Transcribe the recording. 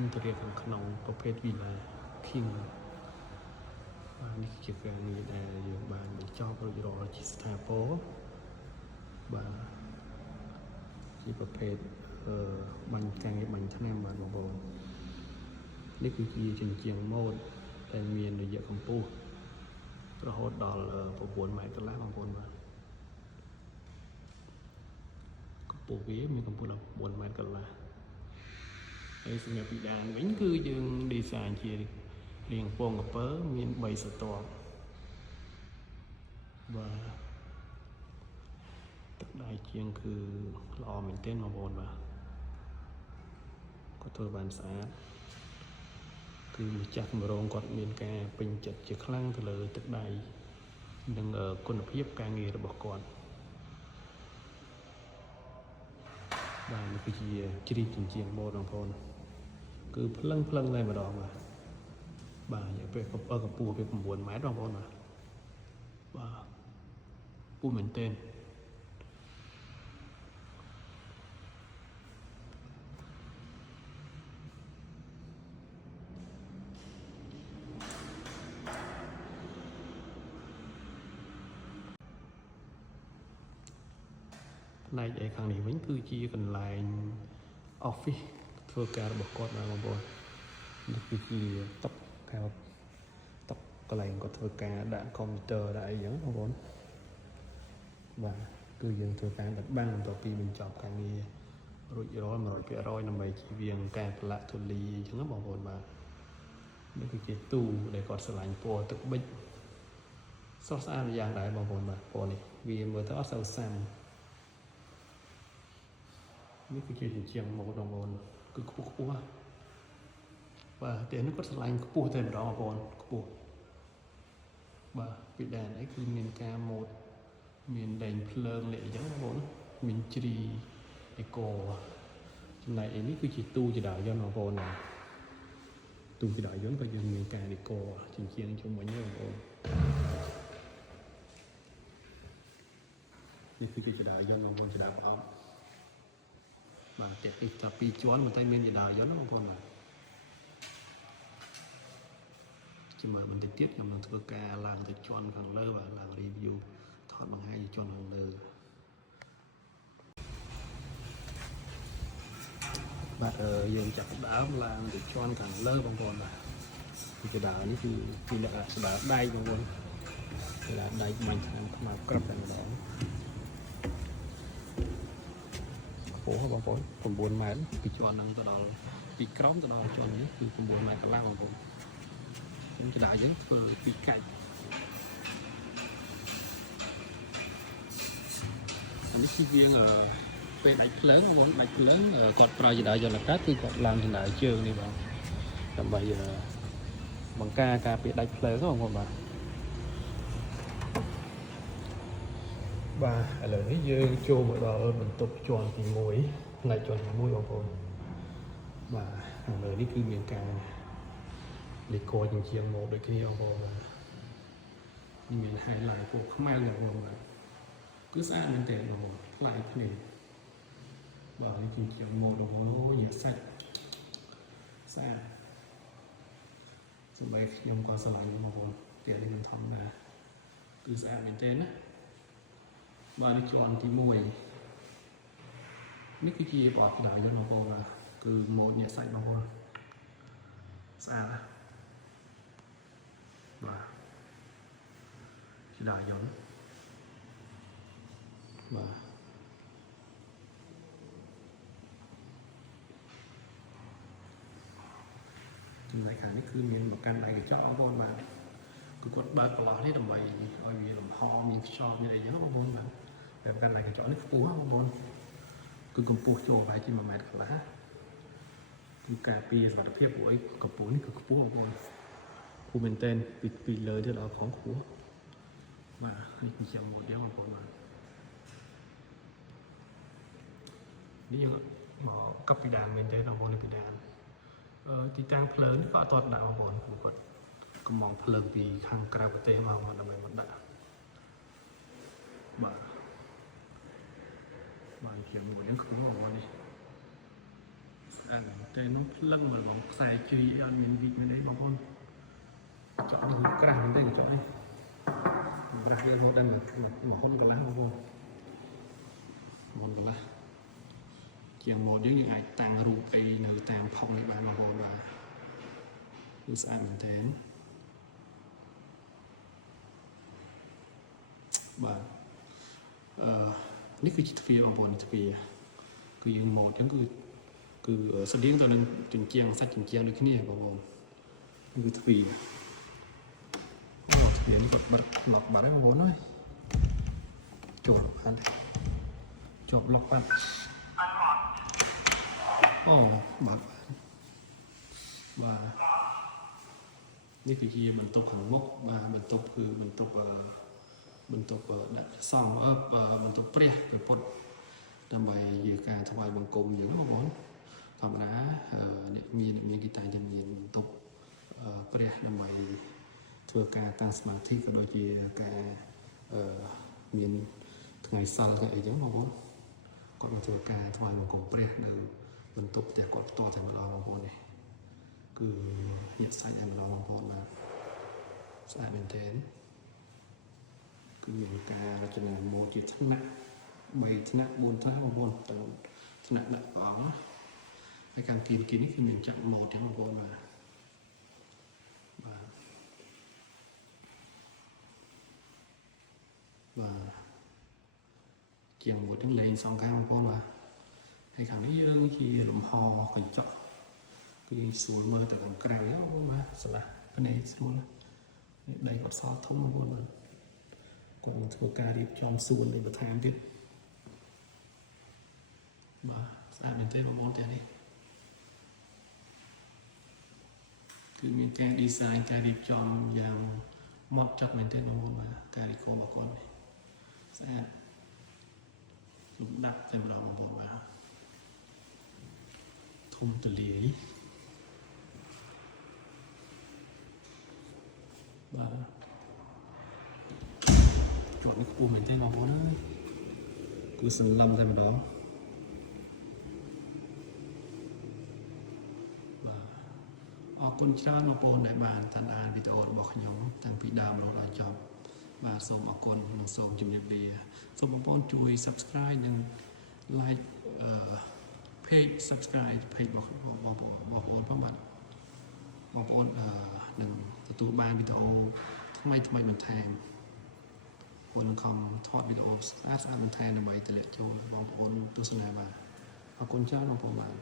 interior ខាងក្នុងប្រភេទ Villa King បាទនេះជាការងារដែលយើងបានបញ្ចប់រួចរាល់ជាស្ថាពរបាទជាប្រភេទបាញ់ការងារបាញ់ថ្នាំបាទបងប្អូននេះគឺជាជញ្ជាំងម៉ូដដែលមានរយៈកម្ពស់រហូតដល់9 ម៉ែត្រកន្លះបងប្អូនបាទកម្ពស់វាមានកម្ពស់ដល់9 ម៉ែត្រកន្លះហើយសម្រាប់ពីដានវិញគឺយើង design ជារាងពងក្រពើមាន3ស្រទាប់បាទទឹកដៃជាងគឺល្អមែនទែនបងប្អូនបាទគាត់ធ្វើបានស្អាតគឺម្ចាស់គម្រោងគាត់មានការពេញចិត្តជាខ្លាំងទៅលើទឹកដៃនិងគុណភាពការងាររបស់គាត់បាទនេះគឺជាជ្រីកជញ្ជាំងម៉ូដបងប្អូនគឺភ្លឹងតែម្ដងបាទបាទយកពេលកម្ពស់វា9 ម៉ែត្របងប្អូនបាទពូមែនទែនផ្នែកឯខាងនេះវិញគឺជាកន្លែង office ធ្វើការរបស់គាត់បាទបងប្អូននេះគឺជាតុកន្លែងគាត់ធ្វើការដាក់កុំព្យូទ័រដាក់អីចឹងបងប្អូនបាទគឺយើងធ្វើការបិទបាំងបន្ទាប់ពីបញ្ចប់ការងាររួចរាល់ 100% ដើម្បីជៀសវាងការប្រឡាក់ធូលីអញ្ចឹងណាបងប្អូនបាទនេះគឺជាទូដែលគាត់ស្រឡាញ់ពណ៌ទឹកប៊ិចស្រស់ស្អាតយ៉ាងដែរបងប្អូនបាទពណ៌នេះវាមើលទៅអត់សូវសាំនេះគឺជាជញ្ជាំងម៉ូដបងប្អូនគឺខ្ពស់បាទតែនេះគាត់ស្រឡាញ់ខ្ពស់តែម្ដងបងប្អូនខ្ពស់បាទពីដែនអីគឺមានការម៉ូដមានដែងភ្លើងលាក់អញ្ចឹងបងប្អូនមានជ្រីអេកូចំណែកឯនេះគឺជាទូចដាយន្តបងប្អូនណាទូចដាយន្តក៏យើងមានការអេកូជញ្ជាំងជុំវិញបងប្អូននេះគឺជាចដាយន្តបងប្អូនចដាប្រអប់បាទតែពីតា2ជាន់ប៉ុន្តែមានចដាយន្តណាបងប្អូនបាទជាមួយបន្តិចទៀតខ្ញុំនឹងធ្វើការឡើងទៅជាន់ខាងលើបាទឡើង review ថតបង្ហាញជាន់ខាងលើបាទយើងចាប់ដើមឡើងទៅជាន់ខាងលើបងប្អូនបាទពីដើមនេះគឺលក្ខណៈដើមដៃបងប្អូនដើមដៃបាញ់ខាងខ្មៅក្រឹបតែម្ដងអូបងប្អូន9 ម៉ែត្រពីជាន់ហ្នឹងទៅដល់ពីក្រោមទៅដល់ជាន់នេះគឺ9 ម៉ែត្រកន្លះបងប្អូនខ្ញុំចដាយើងធ្វើពីកាច់អានេះគឺវាងពេលដាច់ភ្លើងបងប្អូនដាច់ភ្លើងគាត់ប្រើចដាយន្តកាត់គឺគាត់ឡើងចដាជើងនេះបងដើម្បីបង្ការពារដាច់ភ្លើងបងប្អូនបាទឥឡូវនេះយើងចូលមកដល់បន្ទប់ជាន់ទី1ផ្នែកជាន់ទី1បងប្អូនបាទឥឡូវនេះគឺមានការលេខជញ្ជាំងម៉ូដដូចគ្នាបងប្អូនបាទនេះមាន highlight ពណ៌ខ្មៅបងប្អូនបាទគឺស្អាតមែនទែនបងប្អូនថ្លៃគ្នាបាទនេះជញ្ជាំងម៉ូដបងប្អូនញ៉ាំសាច់ស្អាតសម្រាប់ខ្ញុំក៏ស្រឡាញ់បងប្អូនទៀតនេះមិនធម្មតាគឺស្អាតមែនទែនណាបាទនេះជាន់ទី1នេះគឺជាប្រអប់ដៃយន្តបងប្អូនបាទគឺម៉ូដញ៉ាំសាច់បងប្អូនស្អាតណាបាទជាដៃយន្តបាទចំណែកខាងនេះគឺមានប្រកាន់ដៃកញ្ចក់បងប្អូនបាទគឺគាត់បើកប្រឡោះនេះដើម្បីឲ្យវាលំហមានខ្យល់មានអីចឹងបងប្អូនបាទតែប្រកាន់ដៃកញ្ចក់នេះខ្ពស់បងប្អូនគឺកម្ពស់ចូលប្រហែលជា1 ម៉ែត្រកន្លះគឺការពារសុវត្ថិភាពព្រោះអីកម្ពស់នេះគឺខ្ពស់បងប្អូនខ្ពស់មែនទែនពីលើទៅដល់ផងខ្ពស់បាទនេះជាម៉ូដទៀតបងប្អូនបាទនេះមកកັບពីដានមែនទេបងប្អូននេះពីដានទីតាំងភ្លើងនេះក៏អត់ទាន់ដាក់បងប្អូនព្រោះគាត់កំងភ្លើងពីខាងក្រៅប្រទេសមកដើម្បីមកដាក់បាទជាមួយហ្នឹងខ្ពស់បងប្អូននេះ tên nó lưng mà bóng xài truy ăn miếng vịt bên đấy bóng con chọn đi cái này mình chọn đi cái này một đêm mà hôn cái lá bóng con hôn cái lá chiang một giống như ai tăng rụp ấy nơi tam phong lại bàn bóng con và cứ sai mình thế vàនេះគឺជាទ្វារបងប្អូនទ្វារគឺយើងម៉ូតអញ្ចឹងគឺស្តៀងទៅនឹងជញ្ជាំងសាច់ជញ្ជាំងដូចគ្នាបងប្អូនគឺទ្វារទ្វារនេះគាត់បិទឡុកបាត់ហើយបងប្អូនអើយជាប់បានជាប់ឡុកបាត់អូបាត់បាទនេះគឺជាបន្ទប់ខាងមុខបាទបន្ទប់គឺបន្ទប់ដាក់សំបន្ទប់ព្រះព្រះពុទ្ធដើម្បីជាការថ្វាយបង្គំយើងបងប្អូនធម្មតាអ្នកមានគេតែងតែមានបន្ទប់ព្រះដើម្បីធ្វើការតាំងសមាធិក៏ដូចជាការមានថ្ងៃសិលក៏អីចឹងបងប្អូនគាត់មកធ្វើការថ្វាយបង្គំព្រះនៅបន្ទប់ផ្ទះគាត់ផ្ទាល់តែម្ដងបងប្អូននេះគឺញាក់សាច់តែម្ដងបងប្អូនបាទស្អាតមែនទែនគឺមានការរចនាម៉ូដជាថ្នាក់3ថ្នាក់4ថ្នាក់បងប្អូនទៅថ្នាក់ដាក់ព្រះអង្គហើយខាងគីនេះគឺមានចាក់ម៉ូដទាំងបងប្អូនបាទជាងមួយទាំងលេងសងខាងបងប្អូនបាទហើយខាងនេះយើងជាលំហកញ្ចក់គឺស្រួលមើលទៅខាងក្រៅបងប្អូនបាទស្លាស់ភ្នែកស្រួលដីគាត់សធំបងប្អូនបាទគាត់នឹងធ្វើការរៀបចំសួននៃបន្ថែមទៀតបាទស្អាតមែនទេបងប្អូនទាំងនេះគឺមានការ design ការរៀបចំយ៉ាងម៉ត់ចត់មែនទេបងប្អូនបាទការរៀបចំរបស់គាត់នេះស្អាតលំដាប់តែម្ដងបងប្អូនបាទធំទូលាយបាទជាប់នេះខ្ពស់មែនទេបងប្អូនអើយគឺសន្លឹមតែម្ដងបាទអរគុណច្រើនបងប្អូនដែលបានតាមដានវីដេអូរបស់ខ្ញុំតាំងពីដើមរហូតដល់ចប់បាទសូមអរគុណនិងសូមជម្រាបលាសូមបងប្អូនជួយ Subscribe និង Like page Subscribe page របស់បងប្អូនផងបាទបងប្អូននឹងទទួលបានវីដេអូថ្មីបន្ថែមបងនឹងខំថតវីដេអូស្អាតបន្ថែមដើម្បីតម្លាក់ចូលបងប្អូនទស្សនាបាទអរគុណច្រើនបងប្អូនបាទ